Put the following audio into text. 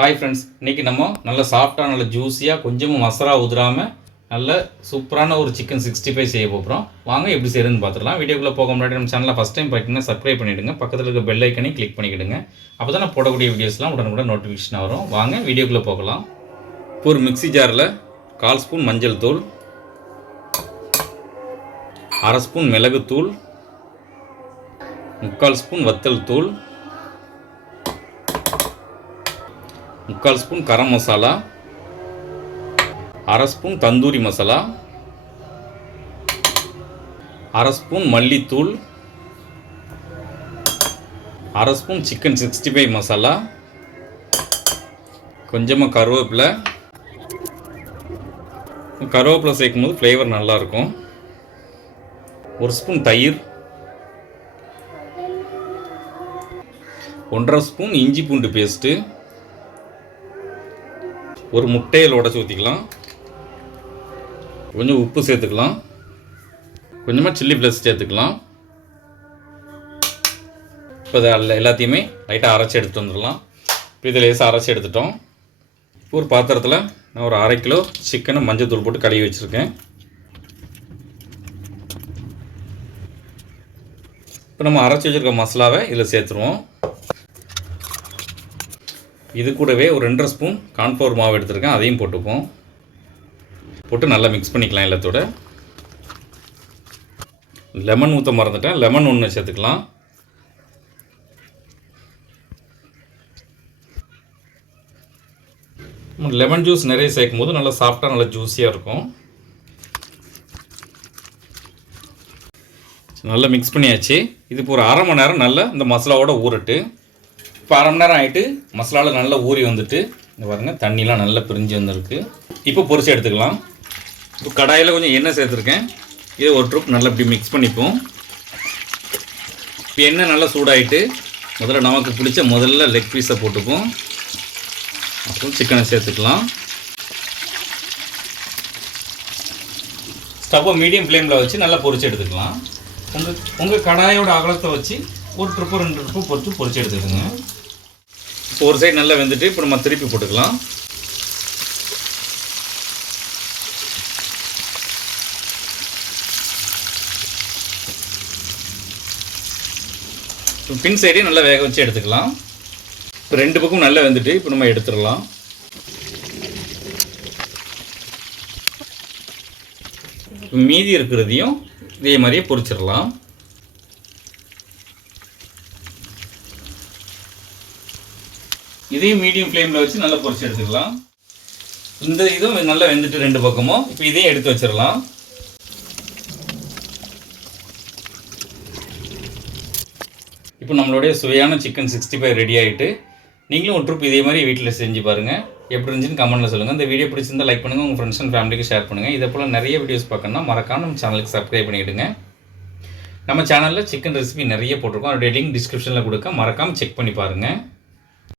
Hi friends இன்றைக்கி நம்ம நல்ல சாஃப்டாக நல்ல ஜூஸியாக கொஞ்சமும் மசாலா உதிராமல் நல்ல சூப்பரான ஒரு சிக்கன் சிக்ஸ்டி ஃபைவ் செய்ய போகிறோம் வாங்க எப்படி செய்யறதுன்னு பார்த்துடலாம் வீடியோக்குள்ளே போக முன்னாடி நம்ம சேனலில் ஃபஸ்ட் டைம் பார்த்தீங்கன்னா சப்ஸ்கிரைப் பண்ணிவிடுங்க பக்கத்தில் இருக்க பெல் ஐக்கனையும் கிளிக் பண்ணிக்கிடுங்க. அப்போ தான் நான் போடக்கூடிய வீடியோஸ்லாம் உடனுக்குடன் நோட்டிஃபிகேஷன் வரும். வாங்க வீடியோக்குள்ளே போகலாம். இப்போ ஒரு மிக்ஸி ஜாரில் கால் ஸ்பூன் மஞ்சள் தூள் அரை ஸ்பூன் மிளகுத்தூள் முக்கால் ஸ்பூன் வத்தல் தூள் முக்கால் ஸ்பூன் கரம் மசாலா அரை ஸ்பூன் தந்தூரி மசாலா அரை ஸ்பூன் மல்லித்தூள் அரை spoon chicken sixty five masala கொஞ்சமாக கருவேப்பிலை. கருவேப்பிலை சேர்க்கும் போது ஃப்ளேவர் நல்லாயிருக்கும். ஒரு ஸ்பூன் தயிர் ஒன்றரை ஸ்பூன் இஞ்சி பூண்டு பேஸ்ட்டு ஒரு முட்டையில் உடச்சி ஊற்றிக்கலாம் கொஞ்சம் உப்பு சேர்த்துக்கலாம். கொஞ்சமாக சில்லி ப்ளஸ் சேர்த்துக்கலாம். இப்போ இதை எல்லாத்தையுமே லைட்டாக அரைச்சி எடுத்து வந்துடலாம். இப்போ இதில் லேசாக அரைச்சி எடுத்துட்டோம். இப்போ ஒரு பாத்திரத்தில் நான் ஒரு அரை கிலோ சிக்கனை மஞ்சள் தூள் போட்டு கழுவி வச்சுருக்கேன். இப்போ நம்ம அரைச்சி வச்சுருக்க மசாலாவை இதில் சேர்த்துருவோம். இது கூடவே ஒரு ரெண்டரை ஸ்பூன் கான்ஃப்ளவர் மாவு எடுத்துருக்கேன் அதையும் போட்டுப்போம். போட்டு நல்லா மிக்ஸ் பண்ணிக்கலாம் எல்லாத்தோட. லெமன் ஊற்ற மறந்துட்டேன். லெமன் ஒன்று சேர்த்துக்கலாம். லெமன் ஜூஸ் நிறைய சேர்க்கும் போது நல்லா சாஃப்டாக நல்லா ஜூஸியாக இருக்கும். நல்லா மிக்ஸ் பண்ணியாச்சு. இது இப்போ ஒரு அரை மணி நேரம் நல்லா இந்த மசாலாவோட ஊறட்டு. இப்போ அரை மணி நேரம் ஆகிட்டு மசாலாவில் நல்லா ஊறி வந்துட்டு இந்த பாருங்கள் தண்ணிலாம் நல்லா பிரிஞ்சு வந்திருக்கு. இப்போ பொரிச்சு எடுத்துக்கலாம். இப்போ கடாயில் கொஞ்சம் எண்ணெய் சேர்த்துருக்கேன். இதை ஒரு ட்ரூப் நல்லா இப்படி மிக்ஸ் பண்ணிப்போம். இப்போ எண்ணெய் நல்லா சூடாயிட்டு முதல்ல நமக்கு பிடிச்ச முதல்ல லெக் பீஸை போட்டுப்போம். அப்புறம் சிக்கனை சேர்த்துக்கலாம். ஸ்டவ்வை மீடியம் ஃப்ளேமில் வச்சு நல்லா பொரிச்சு எடுத்துக்கலாம். உங்கள் உங்கள் கடாயோட அகலத்தை வச்சு ஒரு ட்ரிப்பு ரெண்டு ட்ரிப்பு பொறுத்து பொறிச்சு எடுத்துக்கோங்க. ஒரு சைடு நல்லா வெந்துட்டு இப்போ நம்ம திருப்பி போட்டுக்கலாம். பின் சைடையும் நல்லா வேக வச்சு எடுத்துக்கலாம். இப்போ ரெண்டு பக்கம் நல்லா வெந்துட்டு இப்போ நம்ம எடுத்துடலாம். மீதி இருக்கிறதையும் இதே மாதிரியே பொரிச்சிடலாம். இதையும் மீடியம் ஃப்ளேமில் வச்சு நல்லா பொறிச்சு எடுத்துக்கலாம். இந்த இதுவும் நல்லா வெந்துட்டு ரெண்டு பக்கமும். இப்போ இதையும் எடுத்து வச்சிடலாம். இப்போ நம்மளுடைய சுவையான சிக்கன் சிக்ஸ்டி ஃபைவ் ரெடி ஆகிட்டு நீங்களும் ஒரு ட்ரிப் இதே மாதிரி வீட்டில் செஞ்சு பாருங்கள் எப்படி இருந்துச்சுன்னு கமெண்ட்டில் சொல்லுங்கள் இந்த வீடியோ பிடிச்சிருந்தால் லைக் பண்ணுங்கள் உங்கள் ஃப்ரெண்ட்ஸ் அண்ட் ஃபேமிலிக்கு ஷேர் பண்ணுங்கள் இதே போல் நிறைய வீடியோஸ் பார்க்கணும்னா மறக்காம நம்ம சேனலுக்கு சப்ஸ்கிரைப் பண்ணிவிடுங்க நம்ம சேனலில் சிக்கன் ரெசிபி நிறைய போட்டிருக்கோம். அதோடைய லிங்க் டிஸ்கிரிப்ஷனில் கொடுக்க மறக்காமல் செக் பண்ணி பாருங்கள்